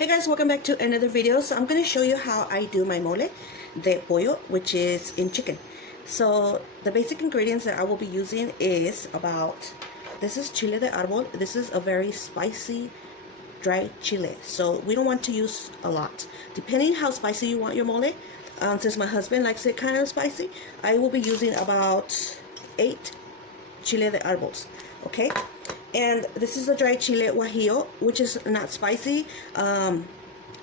Hey guys, welcome back to another video. So I'm going to show you how I do my mole de pollo, which is in chicken. So the basic ingredients that I will be using is this is chile de arbol. This is a very spicy dried chile, so we don't want to use a lot. Depending how spicy you want your mole, since my husband likes it kind of spicy, I will be using about 8 chile de arbols. Okay, and this is the dried chile guajillo, which is not spicy.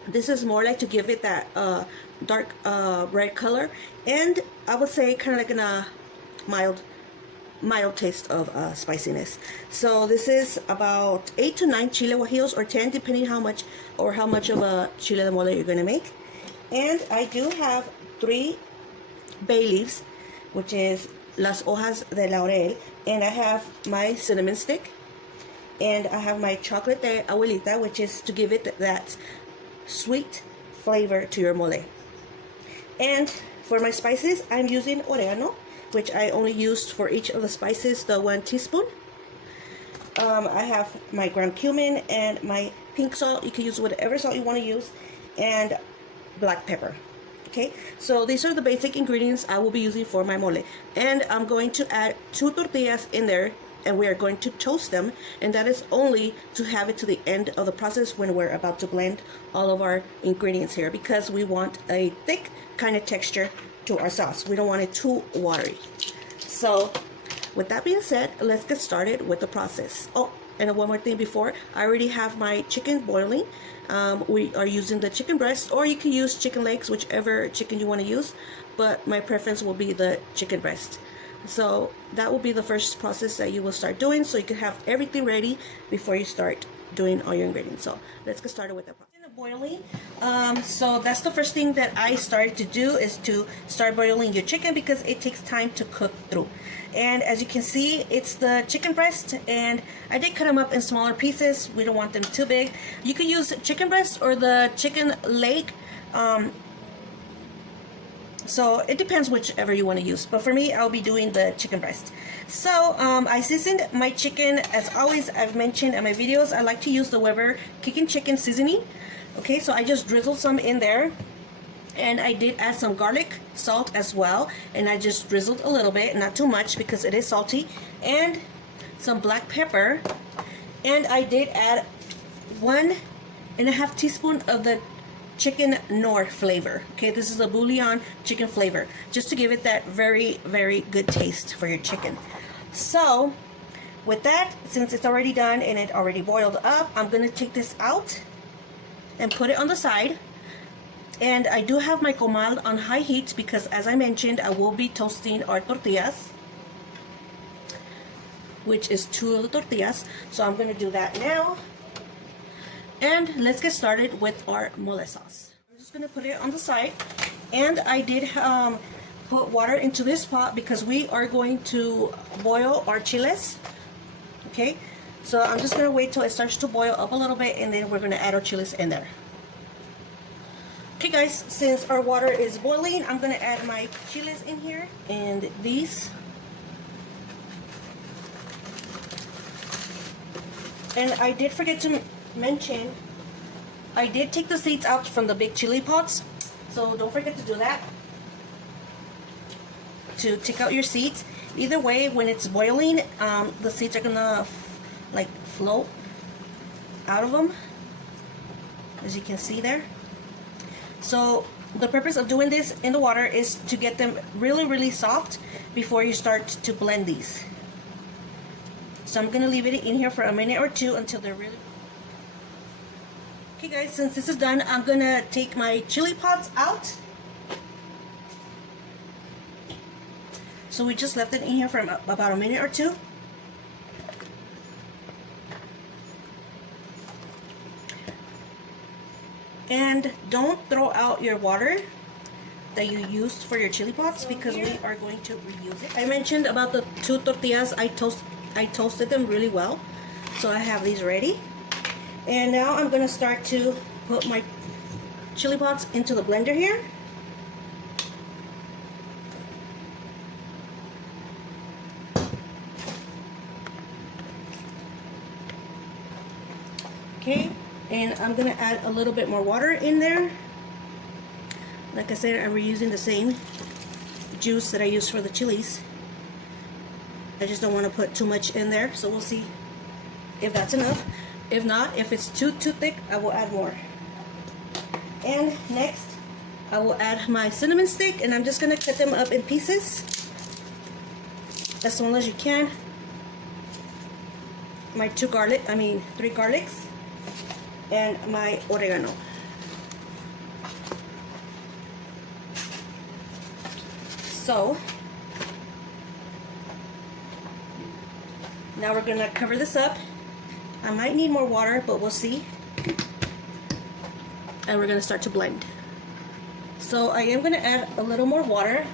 This is more like to give it that dark red color, and I would say kind of like a mild taste of spiciness. So this is about 8 to 9 chile guajillos, or 10 depending how much of a chile de mole you're going to make. And I do have 3 bay leaves, which is las hojas de laurel, and I have my cinnamon stick, and I have my chocolate de abuelita, which is to give it that sweet flavor to your mole. And for my spices, I'm using oregano, which I only used for each of the spices the 1 teaspoon. I have my ground cumin and my pink salt. You can use whatever salt you want to use, and black pepper. Okay, so these are the basic ingredients I will be using for my mole, and I'm going to add 2 tortillas in there, and we are going to toast them, and that is only to have it to the end of the process when we're about to blend all of our ingredients here, because we want a thick kind of texture to our sauce. We don't want it too watery. So with that being said, let's get started with the process. Oh, and one more thing before, I already have my chicken boiling. We are using the chicken breast, or you can use chicken legs, whichever chicken you want to use, but my preference will be the chicken breast. So that will be the first process that you will start doing, so you can have everything ready before you start doing all your ingredients. So let's get started with that process. Boiling, so that's the first thing that I started to do, is to start boiling your chicken, because it takes time to cook through. And as you can see, it's the chicken breast, and I did cut them up in smaller pieces. We don't want them too big. You could use chicken breast or the chicken leg, so it depends whichever you want to use, but for me, I'll be doing the chicken breast. So I seasoned my chicken. As always, I've mentioned in my videos, I like to use the Weber kicking chicken seasoning. Okay, so I just drizzled some in there, and I did add some garlic salt as well, and I just drizzled a little bit, not too much because it is salty, and some black pepper, and I did add 1.5 teaspoon of the chicken Nor flavor. Okay, this is a bouillon chicken flavor, just to give it that very, very good taste for your chicken. So with that, since it's already done and it already boiled up, I'm gonna take this out and put it on the side. And I do have my comal on high heat, because as I mentioned, I will be toasting our tortillas, which is 2 of the tortillas. So I'm gonna do that now. And let's get started with our mole sauce. I'm just gonna put it on the side, and I did put water into this pot because we are going to boil our chiles. Okay, so I'm just gonna wait till it starts to boil up a little bit, and then we're gonna add our chiles in there. Okay guys, since our water is boiling, I'm gonna add my chiles in here, and these. And I did forget to mention, I did take the seeds out from the big chili pots, so don't forget to do that, to take out your seeds. Either way, when it's boiling, the seeds are gonna like float out of them, as you can see there. So the purpose of doing this in the water is to get them really, really soft before you start to blend these. So I'm gonna leave it in here for a minute or 2 until they're really. Okay guys, since this is done, I'm gonna take my chili pods out. So we just left it in here for about a minute or 2. And don't throw out your water that you used for your chili pods, because we are going to reuse it. I mentioned about the 2 tortillas. I toasted them really well, so I have these ready. And now I'm gonna start to put my chili pods into the blender here. Okay, And I'm gonna add a little bit more water in there. Like I said, I'm reusing the same juice that I used for the chilies. I just don't want to put too much in there, so we'll see if that's enough. If not, if it's too thick, I will add more. And next, I will add my cinnamon stick, and I'm just gonna cut them up in pieces, as small as you can. My 3 garlics, and my oregano. So now we're gonna cover this up. I might need more water, but we'll see. And we're gonna start to blend. So I am gonna add a little more water.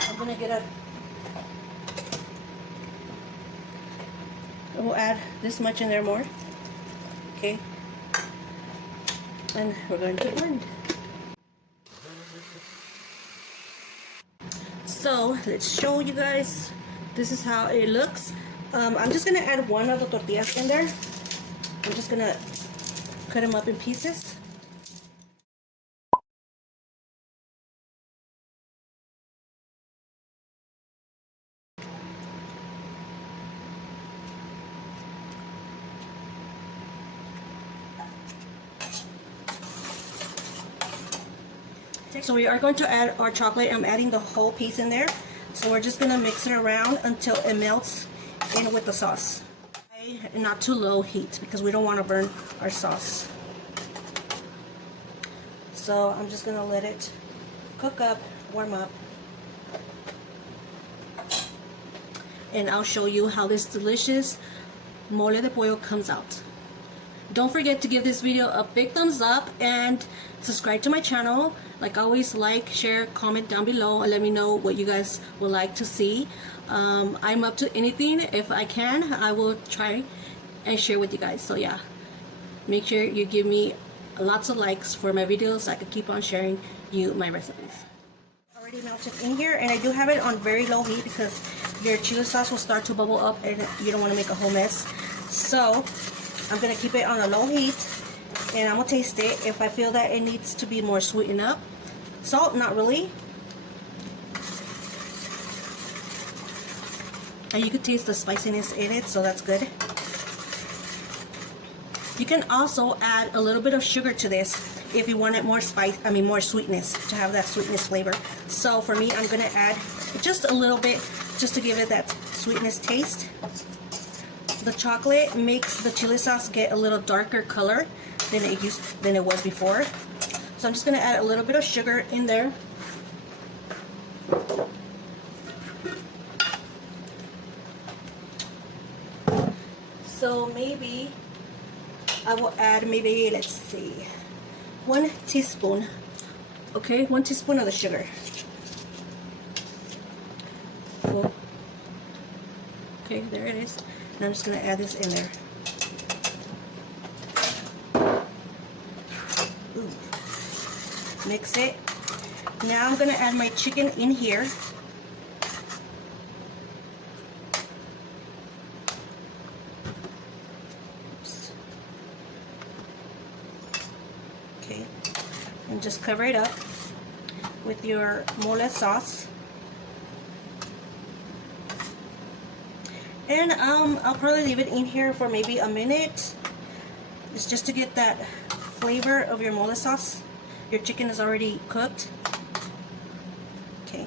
I'm gonna we'll add this much in there more. Okay. And we're going to blend. So let's show you guys. This is how it looks. I'm just gonna add one of the tortillas in there. I'm just gonna cut them up in pieces. So we are going to add our chocolate. I'm adding the whole piece in there. So we're just gonna mix it around until it melts in with the sauce. And not too low heat because we don't want to burn our sauce. So I'm just gonna let it cook up, warm up, and I'll show you how this delicious mole de pollo comes out. Don't forget to give this video a big thumbs up and subscribe to my channel. Like always, like, share, comment down below and let me know what you guys would like to see. I'm up to anything. If I can, I will try and share with you guys. So yeah, make sure you give me lots of likes for my videos so I can keep on sharing you my recipes. Already melted in here, and I do have it on very low heat because your chili sauce will start to bubble up and you don't want to make a whole mess. So I'm gonna keep it on a low heat, and I'm gonna taste it. If I feel that it needs to be more sweetened up, salt, not really. And you can taste the spiciness in it, so that's good. You can also add a little bit of sugar to this if you wanted more more sweetness, to have that sweetness flavor. So for me, I'm gonna add just a little bit, just to give it that sweetness taste. The chocolate makes the chili sauce get a little darker color than it was before. So I'm just gonna add a little bit of sugar in there. So maybe I will add, let's see, 1 teaspoon. Okay, 1 teaspoon of the sugar. Okay, there it is. And I'm just gonna add this in there. Ooh. Mix it. Now I'm gonna add my chicken in here. Oops. Okay, and just cover it up with your mole sauce. And I'll probably leave it in here for maybe a minute. It's just to get that flavor of your mole sauce. Your chicken is already cooked. Okay.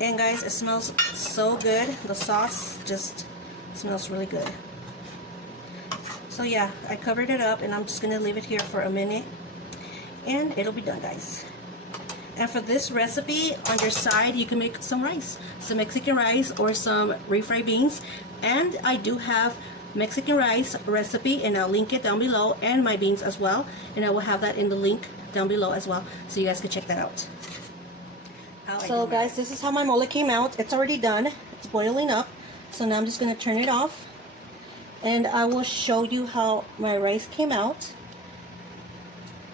And guys, it smells so good. The sauce just smells really good. So yeah, I covered it up and I'm just gonna leave it here for a minute and it'll be done, guys. And for this recipe, on your side, you can make some rice, some Mexican rice or some refried beans. And I do have Mexican rice recipe, and I'll link it down below, and my beans as well. And I will have that in the link down below as well, so you guys can check that out. So guys, this is how my mole came out. It's already done. It's boiling up. So now I'm just going to turn it off. And I will show you how my rice came out.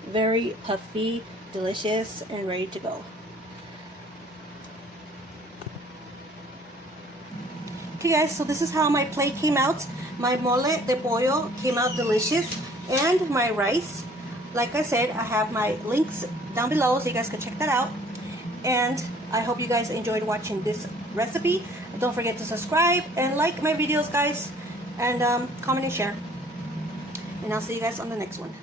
Very puffy, delicious, and ready to go. Okay guys, so this is how my plate came out. My mole de pollo came out delicious, and my rice. Like I said, I have my links down below so you guys can check that out. And I hope you guys enjoyed watching this recipe. Don't forget to subscribe and like my videos, guys, and comment and share. And I'll see you guys on the next one.